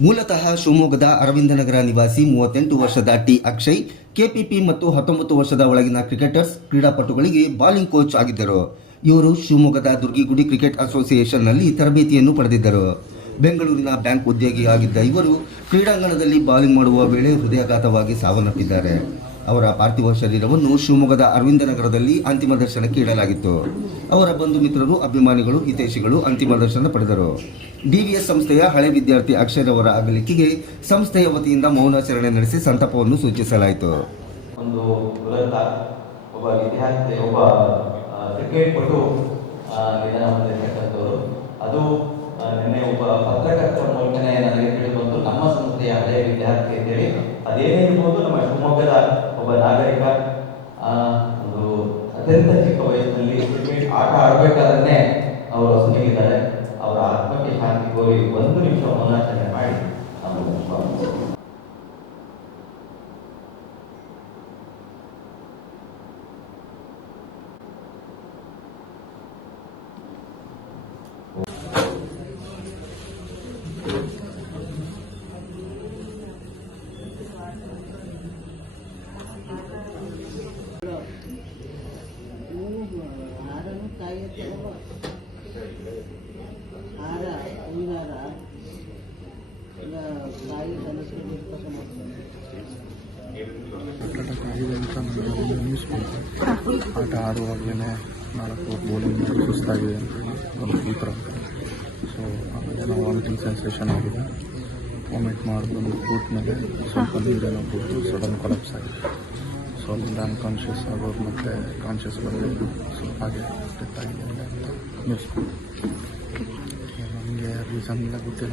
ಮೂಲತಃ ಶಿವಮೊಗ್ಗದ ಅರವಿಂದನಗರ ನಿವಾಸಿ 38 ವರ್ಷದ ಟಿ ಅಕ್ಷಯ್ ಕೆಪಿಪಿ ಮತ್ತು 19 ವರ್ಷದ ಒಳಗಿನ ಕ್ರಿಕೆಟರ್ಸ್ ಕ್ರೀಡಾಪಟುಗಳಿಗೆ ಬಾಲಿಂಗ್ ಕೋಚ್ ಆಗಿದ್ದರು. ಇವರು ಶಿವಮೊಗ್ಗದ ದುರ್ಗಿಗುಡಿ ಕ್ರಿಕೆಟ್ ಅಸೋಸಿಯೇಷನ್ನಲ್ಲಿ ತರಬೇತಿಯನ್ನು ಪಡೆದಿದ್ದರು. ಬೆಂಗಳೂರಿನ ಬ್ಯಾಂಕ್ ಉದ್ಯೋಗಿಯಾಗಿದ್ದ ಇವರು ಕ್ರೀಡಾಂಗಣದಲ್ಲಿ ಬಾಲಿಂಗ್ ಮಾಡುವ ವೇಳೆ ಹೃದಯಾಘಾತವಾಗಿ ಸಾವನ್ನಪ್ಪಿದ್ದಾರೆ. ಅವರ ಪಾರ್ಥಿವ ಶರೀರವನ್ನು ಶಿವಮೊಗ್ಗದ ಅರವಿಂದನಗರದಲ್ಲಿ ಅಂತಿಮ ದರ್ಶನಕ್ಕೆ ಇಡಲಾಗಿತ್ತು. ಅವರ ಬಂಧು ಮಿತ್ರರು, ಅಭಿಮಾನಿಗಳು, ಹಿತೈಷಿಗಳು ಅಂತಿಮ ದರ್ಶನ ಪಡೆದರು. ಡಿವಿಎಸ್ ಸಂಸ್ಥೆಯ ಹಳೆ ವಿದ್ಯಾರ್ಥಿ ಅಕ್ಷಯ್ ಅವರ ಅಗಲಿಕೆಗೆ ಸಂಸ್ಥೆಯ ವತಿಯಿಂದ ಮೌನಾಚರಣೆ ನಡೆಸಿ ಸಂತಾಪವನ್ನು ಸೂಚಿಸಲಾಯಿತು. ಒಂದು ದುರಂತ, ಒಬ್ಬ ವಿದ್ಯಾರ್ಥಿ, ಒಬ್ಬ ಕ್ರಿಕೆಟ್ ಪಟು ನಿಧನ ಹೊಂದಿರತಕ್ಕಂಥವರು. ಅದು ನಿನ್ನೆ ಒಬ್ಬ ಪತ್ರಕರ್ತರ ಮೂಲಕನೇ ನನಗೆ ತಿಳಿದು ಬಂತು. ನಮ್ಮ ಸಂಸ್ಥೆಯ ಹಳೆಯ ವಿದ್ಯಾರ್ಥಿ ಅಂತೇಳಿ ಅದೇನೇ ಇರ್ಬೋದು, ನಮ್ಮ ಶಿವಮೊಗ್ಗದ ಒಬ್ಬ ನಾಗರಿಕ. ಒಂದು ಅತ್ಯಂತ ಚಿಕ್ಕ ವಯಸ್ಸಿನಲ್ಲಿ ಕ್ರಿಕೆಟ್ ಆಟ ಆಡಬೇಕಾದ್ರೆ ಅವರು ಹೊಸಗಿದ್ದಾರೆ. ಅವರ ಆತ್ಮಕ್ಕೆ ಶಾಂತಿ ಕೋರಿ 1 ನಿಮಿಷ ಮೌನಾಚರಣೆ ಮಾಡಿ ನಾವು ಆಟ ಆಡುವಾಗಲೇ 4 ಬೌಲಿಂಗ್ ಸುಸ್ತಾಗಿದೆ ಅಂತ ಒಂದು ಸೂತ್ರ. ಸೊ ಆಮೇಲೆ ನಾವು ವಾಮಿಟಿಂಗ್ ಸೆನ್ಸೇಷನ್ ಆಗಿದೆ. ವಾಮಿಟ್ ಮಾಡಿಕೊಂಡು ಕೂಟ್ ಮೇಲೆ ಸ್ವಲ್ಪ ನೀರೇನೋ ಬಿಟ್ಟು ಸಡನ್ ಕೊಲಾಪ್ಸ್ ಆಗಿದೆ. ಸೊ ಅಲ್ಲಿಂದ ಅನ್ಕಾನ್ಷಿಯಸ್ ಆಗೋರು ಮತ್ತು ಕಾನ್ಷಿಯಸ್ ಬರಬೇಕು. ಸೊ ಹಾಗೆ ಡೆತ್ ಆಗಿದೆ ಅಂತ ನ್ಯೂಸ್. ನಮಗೆ ರೀಸನ್ ಎಲ್ಲ ಗೊತ್ತಿಲ್ಲ.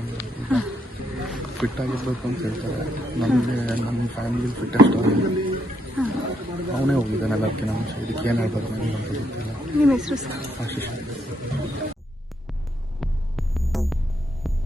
ಫಿಟ್ ಆಗಿರ್ಬೇಕು ಅಂತ ಹೇಳ್ತಾರೆ. ನಮಗೆ ನಮ್ಮ ಫ್ಯಾಮಿಲಿ ಫಿಟ್ಟೆಸ್ಟ್ ಅವನೇ ಹೋಗಿದ್ದಾನೆ ಎಲ್ಲದಕ್ಕಿಂತ ಮುಂಚೆ. ಇದಕ್ಕೆ ಏನು ಹೇಳ್ಬೇಕು ನನಗೆ ಅಂತ ಗೊತ್ತಿಲ್ಲ. ನಿಮ್ಮ ಹೆಸರು? ಆಶೀಶ್.